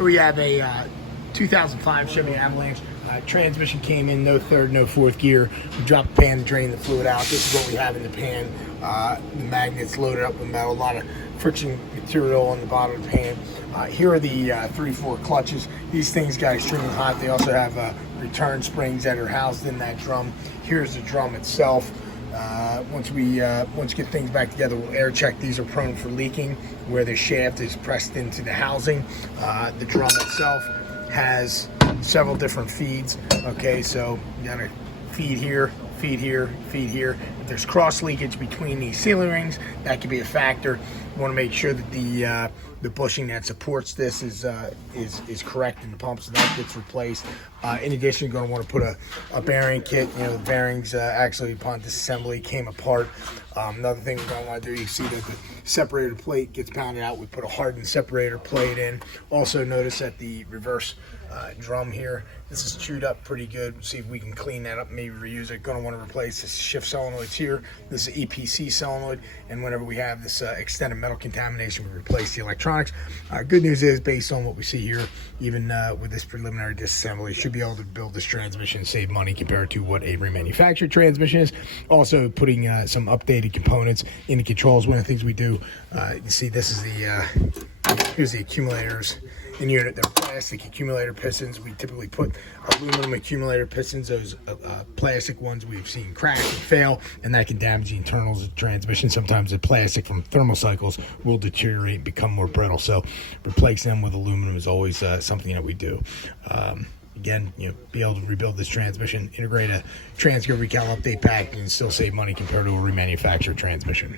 Here we have a 2005 Chevy Avalanche. Transmission came in, no third, no fourth gear. We dropped the pan to drain the fluid out. This is what we have in the pan. The magnets loaded up with metal, a lot of friction material on the bottom of the pan. Here are the 3/4 clutches. These things got extremely hot. They also have return springs that are housed in that drum. Here's the drum itself. Once we get things back together, we'll air check. These are prone for leaking where the shaft is pressed into the housing. The drum itself has several different feeds. Okay, so you got a feed here, feed here, feed here. If there's cross leakage between these sealing rings, that could be a factor. You want to make sure that the bushing that supports this is correct in the pump, so that gets replaced. In addition, you're going to want to put a bearing kit. You know, the bearings actually upon disassembly came apart. Another thing we're going to want to do, you see that the separator plate gets pounded out. We put a hardened separator plate in. Also notice that the reverse drum here, this is chewed up pretty good. We'll see if we can clean that up, maybe reuse it. Going to want to replace this shift solenoids here. This is EPC solenoid, and whenever we have this extended metal contamination, we replace the electronics. Good news is, based on what we see here, even with this preliminary disassembly, should be able to build this transmission, save money compared to what a remanufactured transmission is. Also putting some updated components in the controls. One of the things we do, you see this is here's the accumulators in the unit. They're plastic accumulator pistons. We typically put aluminum accumulator pistons. Those plastic ones we've seen crack and fail, and that can damage the internals of the transmission. Sometimes the plastic from thermal cycles will deteriorate and become more brittle, so replacing them with aluminum is always something that we do. Again, be able to rebuild this transmission, integrate a transco recal update pack, and still save money compared to a remanufactured transmission.